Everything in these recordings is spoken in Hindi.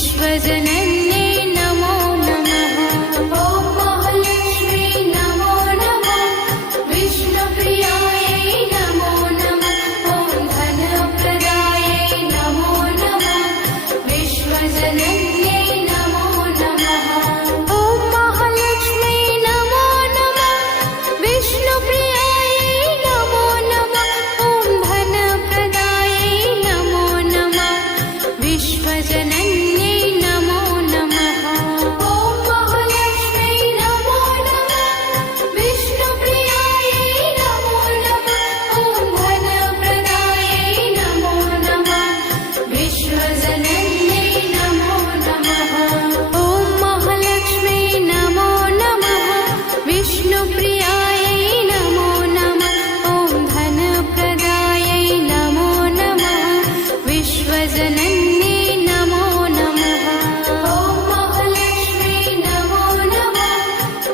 विश्वजनन्यै नमो नमः। ॐ महालक्ष्मी नमो नमः। विष्णुप्रियायै नमो नमः। ॐ धनप्रदायै नमो नमः। विश्वजनन्यै नमो नमः। ॐ महालक्ष्मी नमो नमः। विष्णुप्रियायै नमो नमः। ॐ धनप्रदायै नमो नमः। विश्वजनन्यै नमो नमः। ॐ महालक्ष्मी नमो नमः। विष्णुप्रियायै नमो नमः। ॐ धनप्रदायै नमो नमः। विश्वजनन्यै नमो नमः। ॐ महालक्ष्मी नमो नमः। विष्णुप्रियायै नमो नमः। ॐ धनप्रदायै नमो नमः। विश्वजनन्यै नमो नमः। ॐ महालक्ष्मी नमो नमः।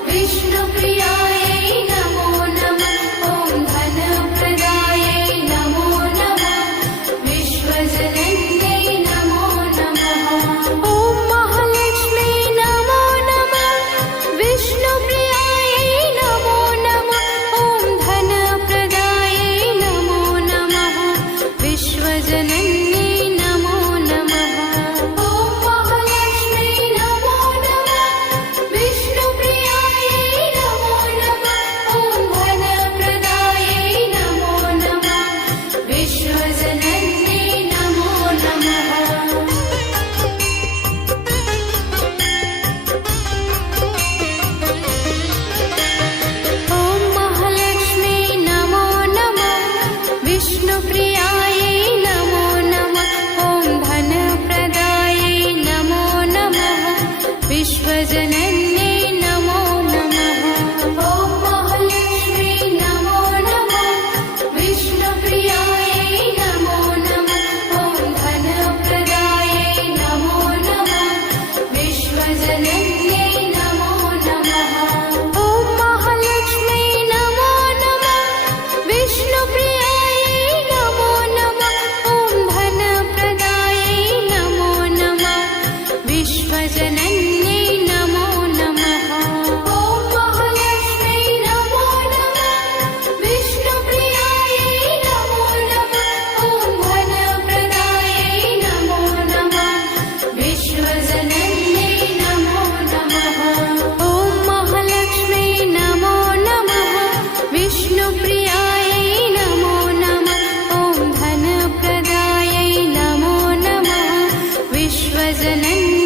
विष्णुप्रियायै नमो नमः। ॐ धनप्रदायै नमो नमः। विश्वजनन्यै नमो नमः। ॐ महालक्ष्मी नमो नमः। विष्णुप्रियायै नमो नमः। ॐ धनप्रदायै नमो नमः। विश्वजनन्यै नमो नमः। ॐ महालक्ष्मी नमो नमः। विष्णुप्रियायै नमो नमः। ॐ धनप्रदायै नमो नमः। विश्वजनन्यै नमो नमः। ॐ महालक्ष्मी नमो नमः। विष्णुप्रियायै नमो नमः। ॐ धनप्रदायै नमो नमः। विश्वजनन्यै नमो नमः। ॐ महालक्ष्मी नमो नमः। विष्णुप्रियायै नमो नमः। ॐ धनप्रदायै नमो नमः। विश्वजनन्यै नमो नमः। ॐ महालक्ष्मी नमो नमः। विष्णुप्रियायै नमो नमः। ॐ धनप्रदायै नमो नमः। विश्वजनन्यै नमो नमः। ॐ महालक्ष्मी नमो नमः। विष्णुप्रियायै नमो नमः। ॐ धनप्रदायै नमो नमः। विश्वजनन्यै नमो नमः। ॐ महालक्ष्मी नमो नमः। विष्णुप्रियायै नमो नमः। ॐ धनप्रदायै नमो नमः। विश्वजनन्यै